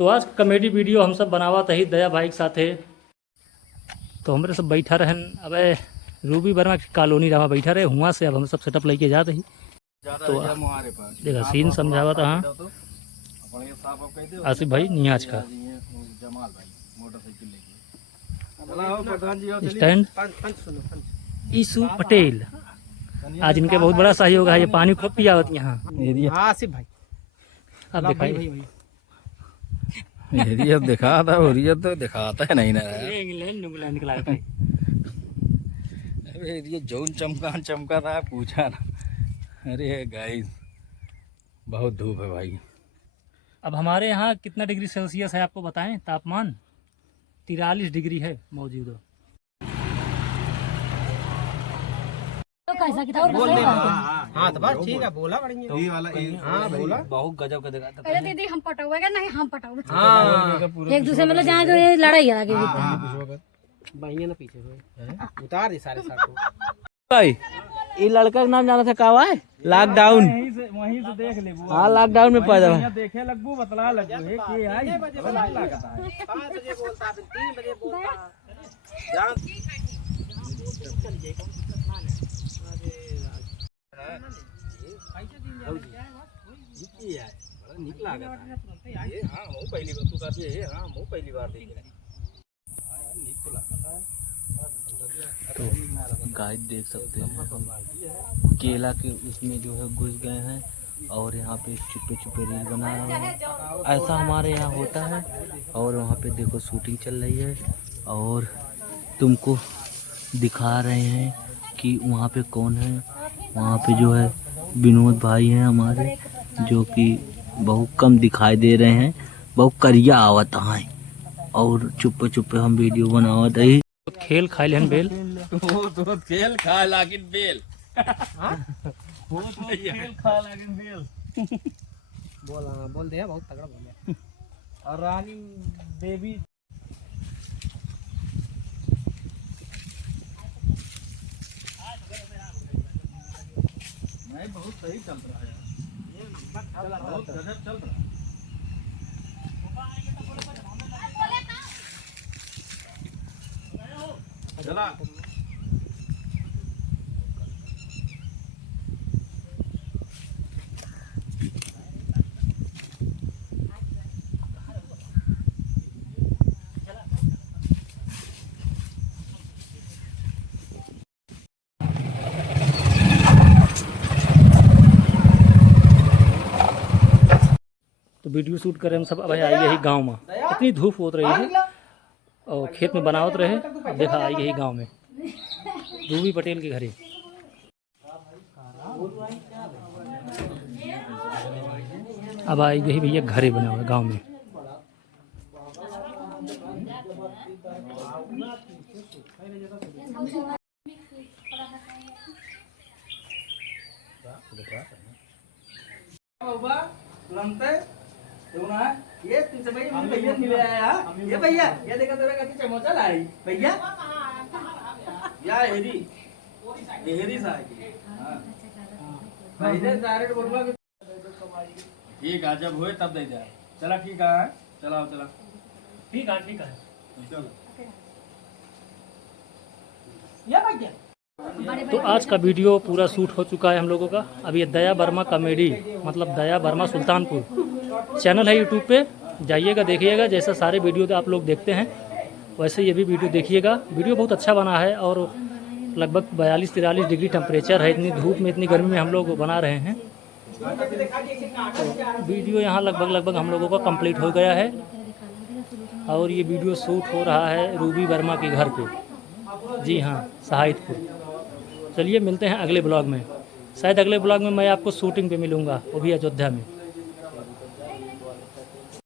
तो आज comedy video हम सब बनावा तही दया भाई के साथे। तो हमारे सब बैठा रहन, अबे रूबी वर्मा की कॉलोनी रामा बैठा रहे हुआ से। अब हम सब सेटअप लेके जाते ही। तो देखा सीन समझावा था हाँ आसिफ भाई नियाज का स्टैंड ईसु पटेल। आज इनके बहुत बड़ा सहयोग है। ये पानी खूब पियावत यहाँ आसिफ भाई। अब दिखाई अब दिखा था तो दिखाता है नहीं ना इंग्लैंड निकला था। अरे ये जौन चमका था पूछा ना। अरे गाइस बहुत धूप है भाई। अब हमारे यहाँ कितना डिग्री सेल्सियस है आपको बताएं? तापमान 43 डिग्री है मौजूद। तो कैसा किताब हाँ तो बस ठीक है बोला बढ़िया। ये वाला हाँ बोला बहुत गजब का दिखाता। पहले दीदी हम पटाओगे नहीं हम पटाओगे। हाँ एक दूसरे में जाए तो ये लड़ाई है आगे बहिए ना पीछे उतार दी सारे साथ भाई ये लड़का का नाम जाना था कावा है लॉकडाउन। वहीं से देख ले हाँ लॉकडाउन में पैदा हुआ। देखे लगबू बतला लगबू है कि आई 5 बजे बोलता 3 बजे बोलता पहली बार तो गाइस देख सकते हैं केला के उसमें जो है घुस गए हैं और यहाँ पे छुपे छुपे रील बना रहे हैं। ऐसा हमारे यहाँ होता है। और वहाँ पे देखो शूटिंग चल रही है और तुमको दिखा रहे हैं कि वहाँ पे कौन है। वहाँ पे जो है विनोद भाई हैं हमारे जो कि बहुत कम दिखाई दे रहे हैं। बहुत करिया आवत हैं और चुप्पे चुप्पे हम वीडियो बनावत है। खेल खाए लेन बेल तो खेल खा लागिन बेल खेल खा लेकिन बेल बोल दे बहुत तगड़ा बोले। और रानी बेबी नहीं बहुत सही चल रहा है। बहुत गजब चल रहा है। चला तो वीडियो शूट करे हम सब। अब आई यही गांव में इतनी धूप होत रही है और खेत में बनावत रहे। अब देखा आई यही गांव में रूबी पटेल के घरे। अब आई यही भैया घरे बना हुआ गांव में। ये तुझसे भैया मिले आया। ये भैया ये देखा तेरा कति चमोचा लाई भैया या हेरी साहब। हां भाई डायरेक्ट बोलवा कि ठीक है जब हुए तब दे दे। चला ठीक है चला ठीक है चलो। ये भैया तो आज का वीडियो पूरा शूट हो चुका है हम लोगों का। अब ये दया वर्मा कॉमेडी मतलब दया वर्मा सुल्तानपुर चैनल है यूट्यूब पे, जाइएगा देखिएगा। जैसा सारे वीडियो तो आप लोग देखते हैं वैसे ये भी वीडियो देखिएगा। वीडियो बहुत अच्छा बना है और लगभग 42-43 डिग्री टेम्परेचर है। इतनी धूप में इतनी गर्मी में हम लोग बना रहे हैं। तो वीडियो यहाँ लगभग हम लोगों का कंप्लीट हो गया है और ये वीडियो शूट हो रहा है रूबी वर्मा के घर पे। जी हाँ सहायतपुर। चलिए मिलते हैं अगले ब्लॉग में। शायद अगले ब्लॉग में मैं आपको शूटिंग पे मिलूँगा, वो भी अयोध्या में।